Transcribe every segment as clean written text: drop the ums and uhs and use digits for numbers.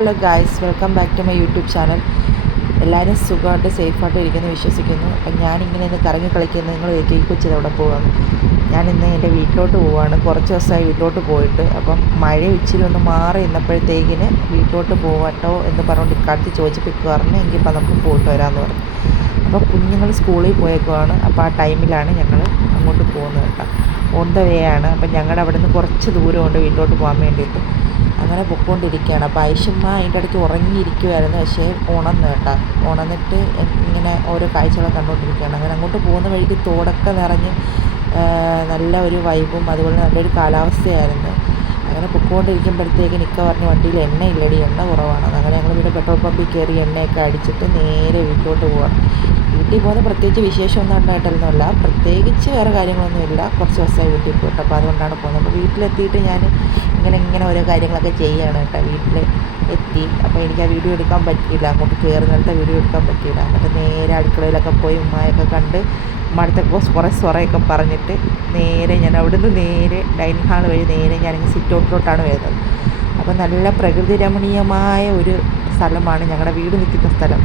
Hello guys, welcome back to my YouTube channel. എല്ലാവരും സുഖമായിട്ട് സേഫായിട്ട് ഇരിക്കുന്നു വിശ്വസിക്കുന്നു. അപ്പം ഞാനിങ്ങനെ ഇന്ന് കറങ്ങി കളിക്കുന്നത് നിങ്ങൾ ഈ കൊച്ചിത് അവിടെ പോവാണ്. ഞാനിന്ന് എൻ്റെ വീട്ടിലോട്ട് പോവുകയാണ്. കുറച്ച് ദിവസമായി വീട്ടിലോട്ട് പോയിട്ട്. അപ്പം മഴ ഇച്ചിരി ഒന്ന് മാറി നിന്നപ്പോഴത്തേക്കിന് വീട്ടിലോട്ട് പോകട്ടോ എന്ന് പറഞ്ഞുകൊണ്ട് ഇക്കാലത്ത് ചോദിച്ചപ്പോൾ പറഞ്ഞു എങ്കിൽ ഇപ്പം നമുക്ക് പോയിട്ട് വരാമെന്ന് പറഞ്ഞു. അപ്പോൾ കുഞ്ഞുങ്ങൾ സ്കൂളിൽ പോയേക്കുവാണ്. അപ്പോൾ ആ ടൈമിലാണ് ഞങ്ങൾ അങ്ങോട്ട് പോകുന്നത് കേട്ടോ. ഓൺ ദ വേ ആണ്. അപ്പം ഞങ്ങളുടെ അവിടെ നിന്ന് കുറച്ച് ദൂരമുണ്ട് വീട്ടിലോട്ട് പോകാൻ വേണ്ടിയിട്ട്. അങ്ങനെ പൊയ്ക്കൊണ്ടിരിക്കുകയാണ്. അപ്പോൾ ഐഷുമ്മ അതിൻ്റെ ഇടയ്ക്ക് ഉറങ്ങിയിരിക്കുമായിരുന്നു. പക്ഷേ ഉണർന്നു കേട്ടോ. ഉണർന്നിട്ട് ഇങ്ങനെ ഓരോ കാഴ്ചകളൊക്കെ കണ്ടുകൊണ്ടിരിക്കുകയാണ്. അങ്ങനെ അങ്ങോട്ട് പോകുന്ന വഴിക്ക് തോടൊക്കെ നിറഞ്ഞ് നല്ല ഒരു വൈബും അതുപോലെ നല്ലൊരു കാലാവസ്ഥയായിരുന്നു. അങ്ങനെ പൊയ്ക്കൊണ്ടിരിക്കുമ്പോഴത്തേക്ക് നിൽക്കുക പറഞ്ഞ് വണ്ടിയിൽ എണ്ണ ഇല്ലടി, എണ്ണ കുറവാണെന്ന്. അങ്ങനെ ഞങ്ങൾ പിന്നെ പെട്രോൾ പമ്പിൽ കയറി എണ്ണയൊക്കെ അടിച്ചിട്ട് നേരെ വീട്ടിലോട്ട് പോകാം. വീട്ടിൽ പോകുന്ന പ്രത്യേകിച്ച് വിശേഷമൊന്നും ഉണ്ടായിട്ടൊന്നുമല്ല, പ്രത്യേകിച്ച് വേറെ കാര്യങ്ങളൊന്നുമില്ല. കുറച്ച് ദിവസമായി വീട്ടിൽ പോയിട്ട്, അപ്പോൾ അതുകൊണ്ടാണ് പോകുന്നത്. അപ്പോൾ വീട്ടിലെത്തിയിട്ട് ഞാൻ ഇങ്ങനെ ഓരോ കാര്യങ്ങളൊക്കെ ചെയ്യുകയാണ് കേട്ടോ. വീട്ടിൽ എത്തി. അപ്പോൾ എനിക്ക് ആ വീഡിയോ എടുക്കാൻ പറ്റിയില്ല, അങ്ങോട്ട് കയറുന്നിടത്തെ വീഡിയോ എടുക്കാൻ പറ്റിയില്ല. എന്നിട്ട് നേരെ അടുക്കളയിലൊക്കെ പോയി ഉമ്മയൊക്കെ കണ്ട് ഉമ്മടുത്തെ കുറേ സൊറയൊക്കെ പറഞ്ഞിട്ട് നേരെ ഞാൻ അവിടുന്ന് നേരെ ഡൈനിങ് ഹാൾ വഴി നേരെ ഞാനിങ്ങനെ സിറ്റ് ഔട്ടിലോട്ടാണ് വരുന്നത്. അപ്പോൾ നല്ല പ്രകൃതി രമണീയമായ ഒരു സ്ഥലമാണ് ഞങ്ങളുടെ വീട് നിൽക്കുന്ന സ്ഥലം.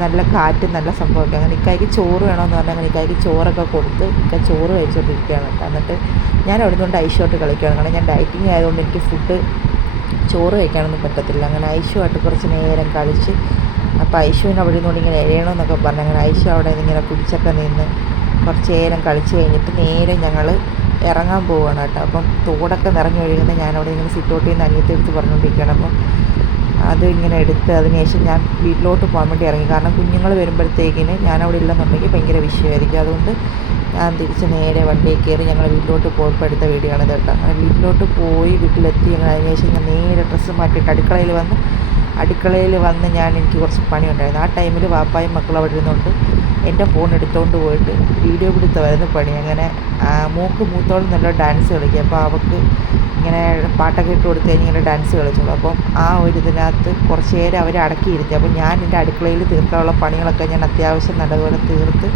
നല്ല കാറ്റും നല്ല സംഭവമൊക്കെ. അങ്ങനെ ഇക്കായ്ക്ക് ചോറ് വേണമെന്ന് പറഞ്ഞാൽ അങ്ങനെ ഇക്കായ്ക്ക് ചോറൊക്കെ കൊടുത്ത് ഇക്ക ചോറ് കഴിച്ചുകൊണ്ടിരിക്കുകയാണ് കേട്ടോ. എന്നിട്ട് ഞാൻ അവിടെ നിന്നുകൊണ്ട് ഐഷുമായിട്ട് കളിക്കുകയാണ്. കാരണം ഞാൻ ഡയറ്റിങ് ആയതുകൊണ്ട് എനിക്ക് ഫുഡ് ചോറ് കഴിക്കാനൊന്നും പറ്റത്തില്ല. അങ്ങനെ ഐഷുമായിട്ട് കുറച്ച് നേരം കളിച്ച്, അപ്പോൾ ഐഷുവിന് അവിടെ നിന്നുകൊണ്ട് ഇങ്ങനെ എഴയണമെന്നൊക്കെ പറഞ്ഞു. അങ്ങനെ ഐഷു അവിടെ ഇങ്ങനെ പിടിച്ചൊക്കെ നിന്ന് കുറച്ച് നേരം കളിച്ച് കഴിഞ്ഞിട്ട് നേരെ ഞങ്ങൾ ഇറങ്ങാൻ പോവുകയാണ് കേട്ടോ. അപ്പം തോടൊക്കെ നിറഞ്ഞു ഒഴുകുന്ന ഞാനവിടെ ഇങ്ങനെ സിറ്റൗട്ടിൽ നിന്ന് അനിയത്തെടുത്ത് പറഞ്ഞുകൊണ്ടിരിക്കുകയാണ്. അപ്പം അത് ഇങ്ങനെ എടുത്ത് അതിനുശേഷം ഞാൻ വീട്ടിലോട്ട് പോകാൻ വേണ്ടി ഇറങ്ങി. കാരണം കുഞ്ഞുങ്ങൾ വരുമ്പോഴത്തേക്കിന് ഞാനവിടെ ഇല്ലെന്നുണ്ടെങ്കിൽ ഭയങ്കര വിഷയമായിരിക്കും. അതുകൊണ്ട് ഞാൻ തിരിച്ച് നേരെ വണ്ടിയിൽ കയറി ഞങ്ങൾ വീട്ടിലോട്ട് പോയപ്പോൾ എടുത്ത വീഡിയോ ആണ് കേട്ടോ. അങ്ങനെ വീട്ടിലോട്ട് പോയി വീട്ടിലെത്തി. ഞങ്ങൾ അതിനുശേഷം ഞാൻ നേരെ ഡ്രസ്സ് മാറ്റിയിട്ട് അടുക്കളയിൽ വന്ന് എനിക്ക് കുറച്ച് പണിയുണ്ടായിരുന്നു. ആ ടൈമിൽ വാപ്പായും മക്കളും അവിടെ ഇരുന്നുകൊണ്ട് എൻ്റെ ഫോൺ എടുത്തുകൊണ്ട് പോയിട്ട് വീഡിയോ പിടുത്തമായിരുന്നു പണി. അങ്ങനെ മൂത്തോളം നല്ല ഡാൻസ് കളിക്കുക. അപ്പോൾ അവൾക്ക് ഇങ്ങനെ പാട്ടൊക്കെ ഇട്ട് കൊടുത്ത് കഴിഞ്ഞ് ഇങ്ങനെ ഡാൻസ് കളിച്ചോളൂ. അപ്പം ആ ഒരു ഇതിനകത്ത് കുറച്ച് നേരം അവരെ അടക്കിയിരുത്തി. അപ്പോൾ ഞാൻ എൻ്റെ അടുക്കളയിൽ തീർക്കാനുള്ള പണികളൊക്കെ ഞാൻ അത്യാവശ്യം നല്ലതുപോലെ തീർത്ത്.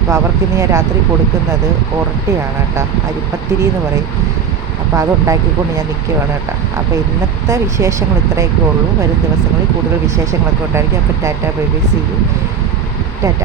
അപ്പോൾ അവർക്കിന്ന് ഞാൻ രാത്രി കൊടുക്കുന്നത് ഒറട്ടിയാണ് കേട്ടോ, അരിപ്പത്തിരി എന്ന് പറയും. അപ്പോൾ അതുണ്ടാക്കിക്കൊണ്ട് ഞാൻ നിൽക്കുകയാണ് കേട്ടോ. അപ്പോൾ ഇന്നത്തെ വിശേഷങ്ങൾ ഇത്രയൊക്കെ ഉള്ളൂ. വരും ദിവസങ്ങളിൽ കൂടുതൽ വിശേഷങ്ങളൊക്കെ ഉണ്ടായിരിക്കും. അപ്പോൾ tata, bye bye, see you, Tata.